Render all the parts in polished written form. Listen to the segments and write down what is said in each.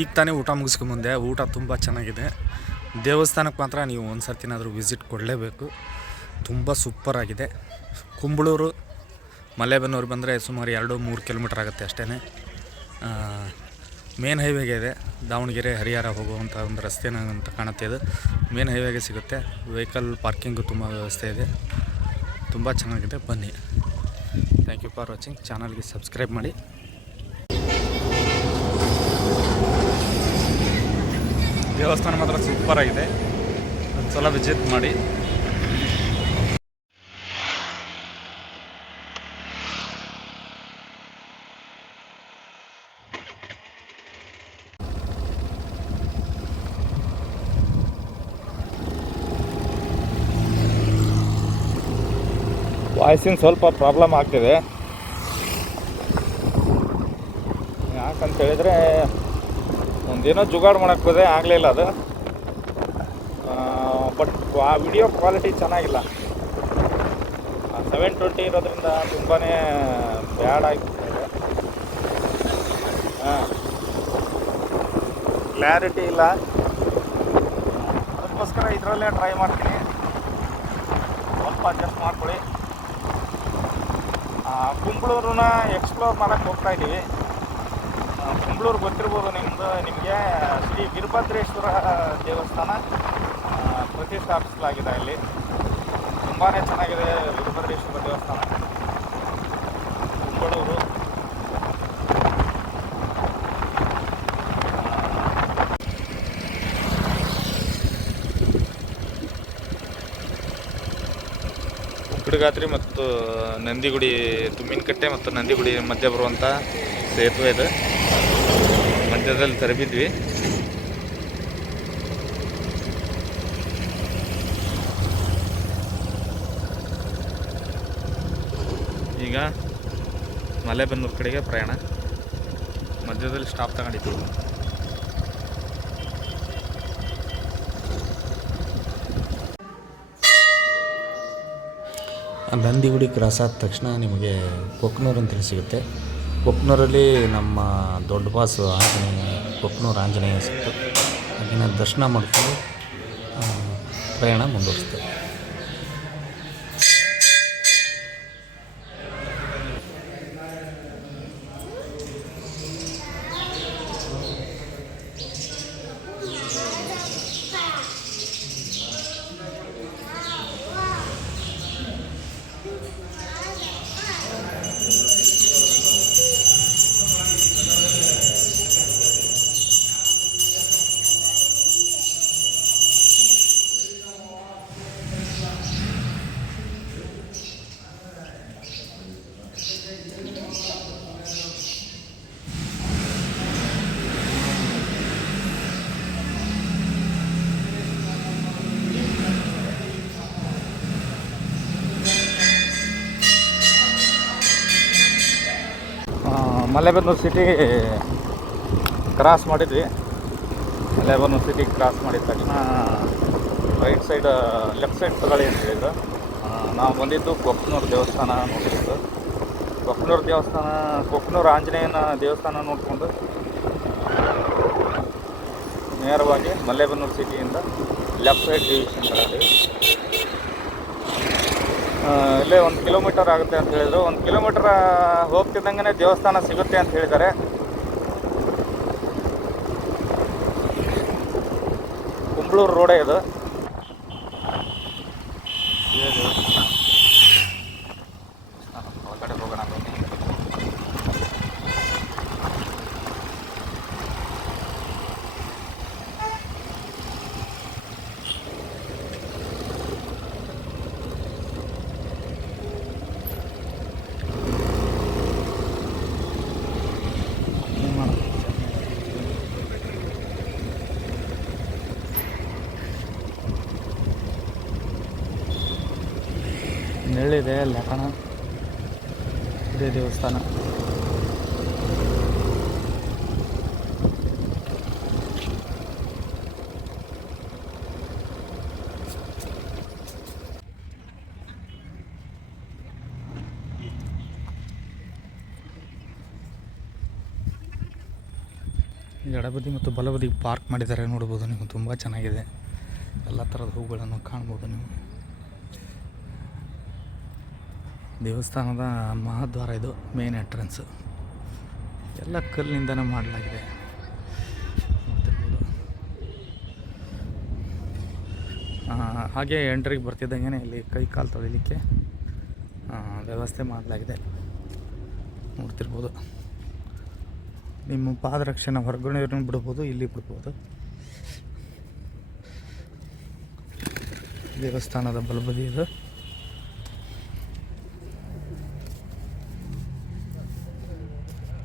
ಈಗ ತಾನೇ ಊಟ ಮುಗಿಸ್ಕೊಂಬಂದೆ. ಊಟ ತುಂಬ ಚೆನ್ನಾಗಿದೆ. ದೇವಸ್ಥಾನಕ್ಕೆ ಮಾತ್ರ ನೀವು ಒಂದು ಸರ್ತಿನಾದರೂ ವಿಸಿಟ್ ಕೊಡಲೇಬೇಕು. ತುಂಬ ಸೂಪರಾಗಿದೆ. ಕುಂಬಳೂರು ಮಲೆಬೆನ್ನೂರು ಬಂದರೆ ಸುಮಾರು 2-3 ಕಿಲೋಮೀಟ್ರ್ ಆಗುತ್ತೆ ಅಷ್ಟೇ. ಮೇನ್ ಹೈವೇಗೆ ಇದೆ. ದಾವಣಗೆರೆ ಹರಿಹರ ಹೋಗುವಂಥ ಒಂದು ರಸ್ತೆನ ಅಂತ ಕಾಣುತ್ತೆ. ಇದು ಮೇನ್ ಹೈವೇಗೆ ಸಿಗುತ್ತೆ. ವೆಹಿಕಲ್ ಪಾರ್ಕಿಂಗು ತುಂಬ ವ್ಯವಸ್ಥೆ ಇದೆ. ತುಂಬ ಚೆನ್ನಾಗಿದೆ. ಬನ್ನಿ. Thank you for watching. ಚಾನಲ್ಗೆ ಸಬ್ಸ್ಕ್ರೈಬ್ ಮಾಡಿ. ದೇವಸ್ಥಾನ ಮಾತ್ರ ಸೂಪರಾಗಿದೆ. ಒಂದು ಸಲ ವಿಸಿಟ್ ಮಾಡಿ. ವಾಯ್ಸಿನ ಸ್ವಲ್ಪ ಪ್ರಾಬ್ಲಮ್ ಆಗ್ತಿದೆ. ಯಾಕಂತ ಹೇಳಿದರೆ ಒಂದೇನೋ ಜುಗಾಡು ಮಾಡೋಕ್ಕೆ ಹೋದೆ, ಆಗಲಿಲ್ಲ ಅದು. ಬಟ್ ಆ ವಿಡಿಯೋ ಕ್ವಾಲಿಟಿ ಚೆನ್ನಾಗಿಲ್ಲ. 720 ಇರೋದ್ರಿಂದ ತುಂಬಾ ಬ್ಯಾಡ್ ಆಗಿಬಿಟ್ಟಿದೆ. ಕ್ಲಾರಿಟಿ ಇಲ್ಲ. ಅದಕ್ಕೋಸ್ಕರ ಇದರಲ್ಲೇ ಟ್ರೈ ಮಾಡ್ತೀನಿ. ಸ್ವಲ್ಪ ಅಡ್ಜಸ್ಟ್ ಮಾಡ್ಕೊಳ್ಳಿ. ಕುಂಬಳೂರನ್ನ ಎಕ್ಸ್ಪ್ಲೋರ್ ಮಾಡೋಕ್ಕೆ ಹೋಗ್ತಾಯಿದ್ದೀವಿ. ಕುಂಬಳೂರು ಗೊತ್ತಿರ್ಬೋದು ನಿಮಗೆ. ಶ್ರೀ ವೀರಭದ್ರೇಶ್ವರ ದೇವಸ್ಥಾನ ಪ್ರತಿಷ್ಠಾಪಿಸಲಾಗಿದೆ. ಇಲ್ಲಿ ತುಂಬಾ ಚೆನ್ನಾಗಿದೆ ವೀರಭದ್ರೇಶ್ವರ ದೇವಸ್ಥಾನ ಕುಂಬಳೂರು. ಉಕ್ಕಡಗಾತ್ರಿ ಮತ್ತು ನಂದಿಗುಡಿ, ತುಮ್ಮಿನಕಟ್ಟೆ ಮತ್ತು ನಂದಿಗುಡಿ ಮಧ್ಯೆ ಬರುವಂಥ ಸೇತುವೆ ಇದು. ಮಧ್ಯದಲ್ಲಿ ತರಬಿದ್ವಿ. ಈಗ ಮಲೆಬೆನ್ನೂರು ಕಡೆಗೆ ಪ್ರಯಾಣ. ಮಧ್ಯದಲ್ಲಿ ಸ್ಟಾಪ್ ತಗೊಂಡಿದ್ದೀವಿ. ನಂದಿಗುಡಿ ಕ್ರಾಸ್ ಆದ ತಕ್ಷಣ ನಿಮಗೆ ಕೊಕ್ನೂರು ಅಂತೇಳಿ ಸಿಗುತ್ತೆ. ಕೊಕ್ನೂರಲ್ಲಿ ನಮ್ಮ ದೊಡ್ಡ ಬಾಸು ಕೊಕ್ನೂರು ಆಂಜನೇಯ ಸಿಕ್ತು. ಹಾಗೆಯೇ ದರ್ಶನ ಮಾಡಿಕೊಂಡು ಪ್ರಯಾಣ ಮುಂದುವರಿಸ್ತೇವೆ. ಮಲೆಬೆನ್ನೂರು ಸಿಟಿ ಕ್ರಾಸ್ ಮಾಡಿದ್ವಿ. ಮಲೆಬೆನ್ನೂರು ಸಿಟಿ ಕ್ರಾಸ್ ಮಾಡಿದ ತಕ್ಷಣ ರೈಟ್ ಸೈಡ್ ಲೆಫ್ಟ್ ಸೈಡ್ ತಗೊಳ್ಳಿ ಅಂತ ಹೇಳಿದ್ರು. ನಾವು ಬಂದಿದ್ದು ಕೊಕ್ನೂರು ದೇವಸ್ಥಾನ ನೋಡಿದ್ದು. ಕೊಕ್ನೂರು ದೇವಸ್ಥಾನ, ಕೊಕ್ನೂರು ಆಂಜನೇಯನ ದೇವಸ್ಥಾನ ನೋಡಿಕೊಂಡು ನೇರವಾಗಿ ಮಲೆಬೆನ್ನೂರು ಸಿಟಿಯಿಂದ ಲೆಫ್ಟ್ ಸೈಡ್ ಡಿವಿಷನ್ ತಗೊಂಡ್ವಿ. ಇಲ್ಲೇ 1 ಕಿಲೋಮೀಟರ್ ಆಗುತ್ತೆ ಅಂತ ಹೇಳಿದರು. 1 ಕಿಲೋಮೀಟರ್ ಹೋಗ್ತಿದ್ದಂಗೆ ದೇವಸ್ಥಾನ ಸಿಗುತ್ತೆ ಅಂತ ಹೇಳಿದ್ದಾರೆ. ಕುಂಬಳೂರು ರೋಡೇ ಇದು. ಒಳಗಡೆ ಹೋಗೋಣ. ನೆರಳಿದೆ ಲೆಕ್ಕಣ. ಇದೇ ದೇವಸ್ಥಾನ. ಎಡಬದಿ ಮತ್ತು ಬಲಬದಿ ಪಾರ್ಕ್ ಮಾಡಿದ್ದಾರೆ ನೋಡ್ಬೋದು ನೀವು. ತುಂಬ ಚೆನ್ನಾಗಿದೆ. ಎಲ್ಲ ಥರದ ಹೂಗಳನ್ನು ಕಾಣ್ಬೋದು ನೀವು. ದೇವಸ್ಥಾನದ ಮಹಾದ್ವಾರ ಇದು, ಮೇನ್ ಎಂಟ್ರೆನ್ಸು. ಎಲ್ಲ ಕಲ್ಲಿನಿಂದನೇ ಮಾಡಲಾಗಿದೆ ನೋಡ್ತಿರ್ಬೋದು. ಹಾಗೆ ಎಂಟ್ರಿಗೆ ಬರ್ತಿದ್ದಂಗೆ ಇಲ್ಲಿ ಕೈ ಕಾಲು ತೊಳಿಲಿಕ್ಕೆ ವ್ಯವಸ್ಥೆ ಮಾಡಲಾಗಿದೆ ನೋಡ್ತಿರ್ಬೋದು. ನಿಮ್ಮ ಪಾದರಕ್ಷೆನ ಹೊರಗಡೆ ಬಿಡ್ಬೋದು, ಇಲ್ಲಿ ಬಿಡ್ಬೋದು. ದೇವಸ್ಥಾನದ ಬಲಬದಿ ಇದು.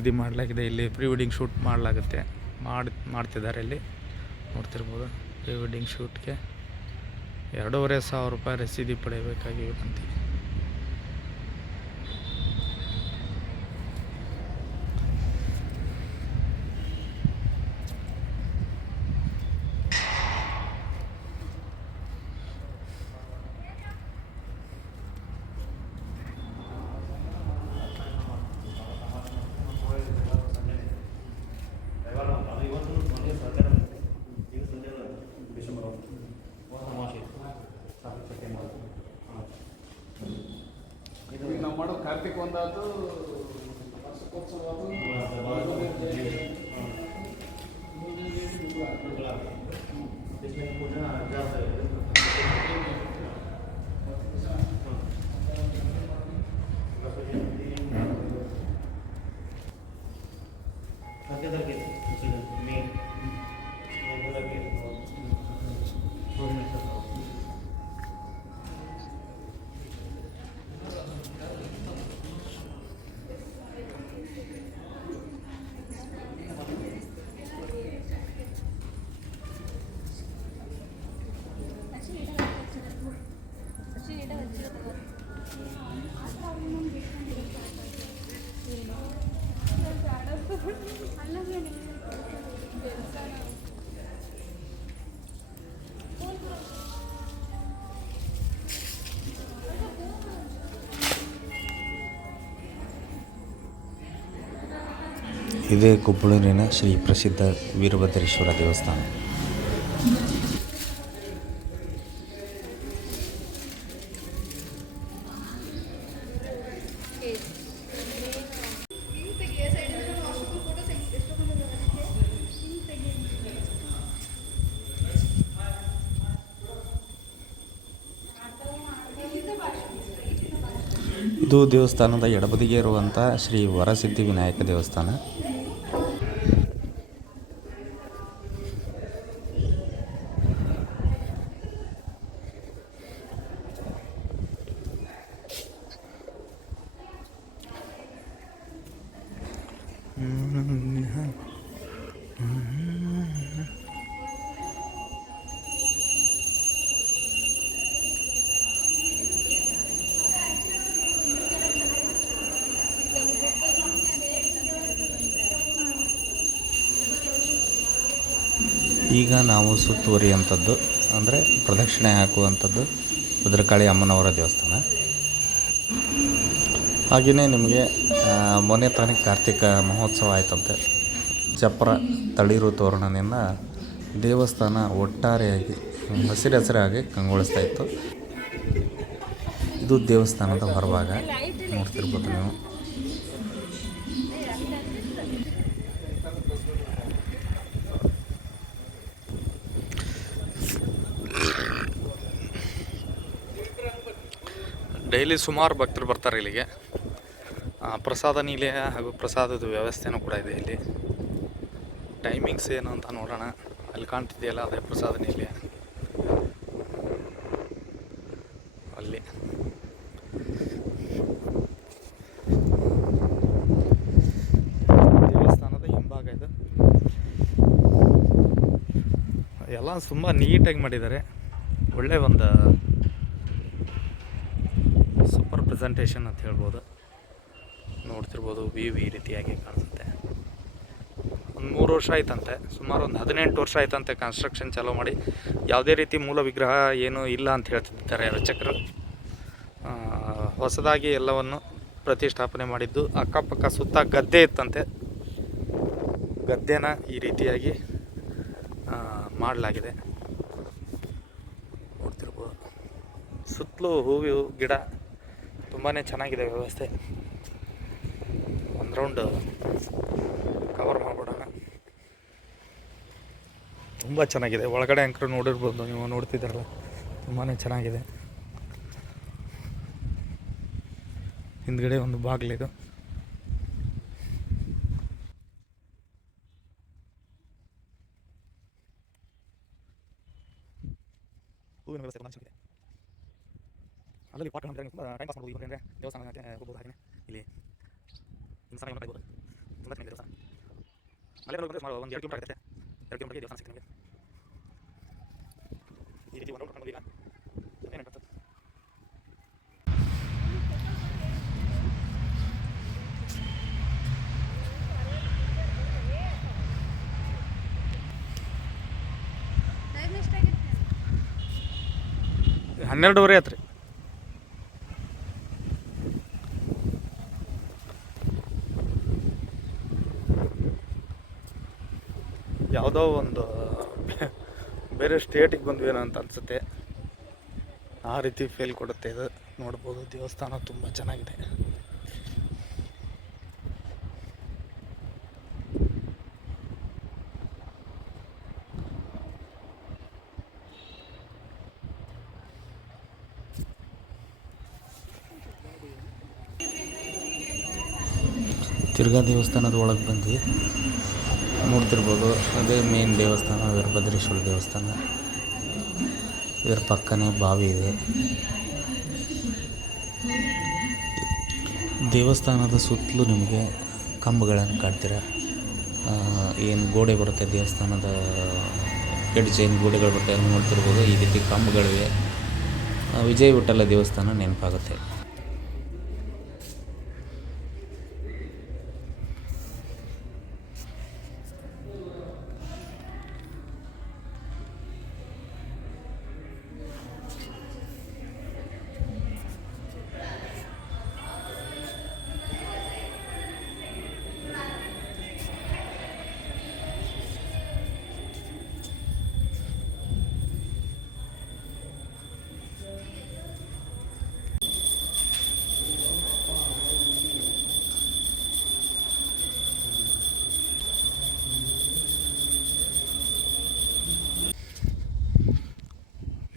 ಇದು ಮಾಡಲಾಗಿದೆ. ಇಲ್ಲಿ ಪ್ರೀ ವೆಡ್ಡಿಂಗ್ ಶೂಟ್ ಮಾಡಲಾಗುತ್ತೆ, ಮಾಡ್ತಿದ್ದಾರೆ ಇಲ್ಲಿ ನೋಡ್ತಿರ್ಬೋದು. ಪ್ರೀ ವೆಡ್ಡಿಂಗ್ ಶೂಟ್ಗೆ 2,500 ರೂಪಾಯಿ ರಸೀದಿ ಪಡೆಯಬೇಕಾಗಿವೆ ಅಂತ. ನಾವು ಮಾಡೋ ಕಾರ್ತಿಕ್ ಒಂದಾತು ವಾರ್ಷಿಕೋತ್ಸವ ಇದೇ ಕೊಪ್ಪಳೂರಿನ ಶ್ರೀ ಪ್ರಸಿದ್ಧ ವೀರಭದ್ರೇಶ್ವರ ದೇವಸ್ಥಾನ. ಇದು ದೇವಸ್ಥಾನದ ಎಡಬದಿಗೆ ಇರುವಂಥ ಶ್ರೀ ವರಸಿದ್ಧಿ ವಿನಾಯಕ ದೇವಸ್ಥಾನ. ಈಗ ನಾವು ಸುತ್ತುವರಿಯುವಂಥದ್ದು ಅಂದರೆ ಪ್ರದಕ್ಷಿಣೆ ಹಾಕುವಂಥದ್ದು ಭದ್ರಕಾಳಿ ಅಮ್ಮನವರ ದೇವಸ್ಥಾನ. ಹಾಗೆಯೇ ನಿಮಗೆ ಮೊನ್ನೆ ತಾನೇ ಕಾರ್ತಿಕ ಮಹೋತ್ಸವ ಆಯ್ತಂತೆ. ಚಪ್ರ ತಳಿರು ತೋರಣದಿಂದ ದೇವಸ್ಥಾನ ಒಟ್ಟಾರೆಯಾಗಿ ಹಸಿರಾಗಿ ಕಂಗೊಳಿಸ್ತಾ ಇತ್ತು. ಇದು ದೇವಸ್ಥಾನದ ಹೊರಭಾಗ ನೋಡ್ತಿರ್ಬೋದು ನೀವು. ಡೈಲಿ ಸುಮಾರು ಭಕ್ತರು ಬರ್ತಾರೆ ಇಲ್ಲಿಗೆ. ಪ್ರಸಾದ ನಿಲಯ ಹಾಗೂ ಪ್ರಸಾದದ ವ್ಯವಸ್ಥೆನೂ ಕೂಡ ಇದೆ ಇಲ್ಲಿ. ಟೈಮಿಂಗ್ಸ್ ಏನು ಅಂತ ನೋಡೋಣ. ಅಲ್ಲಿ ಕಾಣ್ತಿದೆಯಲ್ಲ ಅದೇ ಪ್ರಸಾದ ನಿಲಯ. ಅಲ್ಲಿ ದೇವಸ್ಥಾನದ ಹಿಂಭಾಗ ಇದು. ಎಲ್ಲ ತುಂಬ ನೀಟಾಗಿ ಮಾಡಿದ್ದಾರೆ. ಒಳ್ಳೆ ಒಂದು ಸೂಪರ್ ಪ್ರೆಸೆಂಟೇಷನ್ ಅಂತ ಹೇಳ್ಬೋದು. ನೋಡ್ತಿರ್ಬೋದು ವ್ಯೂ ಈ ರೀತಿಯಾಗಿ ಕಾಣಿಸುತ್ತೆ. ಒಂದು 3 ವರ್ಷ ಆಯ್ತಂತೆ, ಸುಮಾರು ಒಂದು 18 ವರ್ಷ ಆಯ್ತಂತೆ ಕನ್ಸ್ಟ್ರಕ್ಷನ್ ಚಾಲೂ ಮಾಡಿ. ಯಾವುದೇ ರೀತಿ ಮೂಲ ವಿಗ್ರಹ ಏನೂ ಇಲ್ಲ ಅಂತ ಹೇಳ್ತಿದ್ದಾರೆ ಅರ್ಚಕರು. ಹೊಸದಾಗಿ ಎಲ್ಲವನ್ನು ಪ್ರತಿಷ್ಠಾಪನೆ ಮಾಡಿದ್ದು. ಅಕ್ಕಪಕ್ಕ ಸುತ್ತ ಗದ್ದೆ ಇತ್ತಂತೆ. ಗದ್ದೆನ ಈ ರೀತಿಯಾಗಿ ಮಾಡಲಾಗಿದೆ. ನೋಡ್ತಿರ್ಬೋದು ಸುತ್ತಲೂ ಹೂವು ಗಿಡ ತುಂಬಾ ಚೆನ್ನಾಗಿದೆ ವ್ಯವಸ್ಥೆ. ಒಂದು ರೌಂಡ್ ಕವರ್ ಮಾಡಿಬಿಡೋಣ. ತುಂಬ ಚೆನ್ನಾಗಿದೆ. ಒಳಗಡೆ ಅಂಕರ್ ನೋಡಿರ್ಬೋದು, ನೀವು ನೋಡ್ತಿದ್ದೀರಲ್ಲ, ತುಂಬಾ ಚೆನ್ನಾಗಿದೆ. ಹಿಂದ್ಗಡೆ ಒಂದು ಬಾಗಿಲಿದು. ಹೂವಿನ ವ್ಯವಸ್ಥೆ ತುಂಬ ಚೆನ್ನಾಗಿದೆ. ಅಲ್ಲಿ ಪಾರ್ಕ್ ಅಂದರೆ ತುಂಬ ಟೈಮ್ ಪಾಸ್ ಮಾಡ್ಬೋದು. ಅಂದರೆ ದೇವಸ್ಥಾನಕ್ಕೆ ಹೋಗ್ಬೋದು. ಹಾಗೆ ಇಲ್ಲಿ ಒಂದು ಸಮಯ ಮಾಡ್ಬೋದು. ತುಂಬ ಚೆನ್ನಾಗಿದೆ ದೇವಸ್ಥಾನ. ಅಲ್ಲೇ ಒಂದು 2 ಕಿಲೋಮೀಟರ್ ಆಗುತ್ತೆ. 2 ಕಿಲೋಮೀಟರ್ಗೆ ದೇವಸ್ಥಾನ ಸಿಗ್ತದೆ ನಿಮಗೆ. ಈ ರೀತಿ ಒಂದು ರೌಂಡ್ ಕರ್ಕೊಂಡು ಈಗ ಏನೇನು ಬರ್ತದೆ. ಟೈಮ್ 12:30 ಆಯ್ತು ರೀ. ಯಾವುದೋ ಒಂದು ಬೇರೆ ಸ್ಟೇಟಿಗೆ ಬಂದ್ವೇನೋ ಅಂತ ಅನಿಸುತ್ತೆ. ಆ ರೀತಿ ಫೀಲ್ ಕೊಡುತ್ತೆ ಇದು. ನೋಡ್ಬೋದು ದೇವಸ್ಥಾನ ತುಂಬ ಚೆನ್ನಾಗಿದೆ. ತಿರ್ಗಾ ದೇವಸ್ಥಾನದ ಒಳಗೆ ಬಂದ್ವಿ. ನೋಡ್ತಿರ್ಬೋದು ಅದೇ ಮೇನ್ ದೇವಸ್ಥಾನ, ವೀರಭದ್ರೇಶ್ವರ ದೇವಸ್ಥಾನ. ಇದರ ಪಕ್ಕನೇ ಬಾವಿ ಇದೆ. ದೇವಸ್ಥಾನದ ಸುತ್ತಲೂ ನಿಮಗೆ ಕಂಬಗಳನ್ನು ಕಾಣ್ತೀರ. ಏನು ಗೋಡೆ ಬರುತ್ತೆ, ದೇವಸ್ಥಾನದ ಎಡ್ಜ್ ಏನು ಗೋಡೆಗಳು ಬರುತ್ತೆ ಅಲ್ಲಿ ನೋಡ್ತಿರ್ಬೋದು. ಈ ರೀತಿ ಕಂಬಗಳಿವೆ. ವಿಜಯ ವಿಠಲ ದೇವಸ್ಥಾನ ನೆನಪಾಗುತ್ತೆ.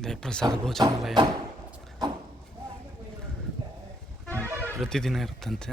ಇದೇ ಪ್ರಸಾದ ಭೋಜನಾಲಯ ಪ್ರತಿದಿನ ಇರುತ್ತಂತೆ.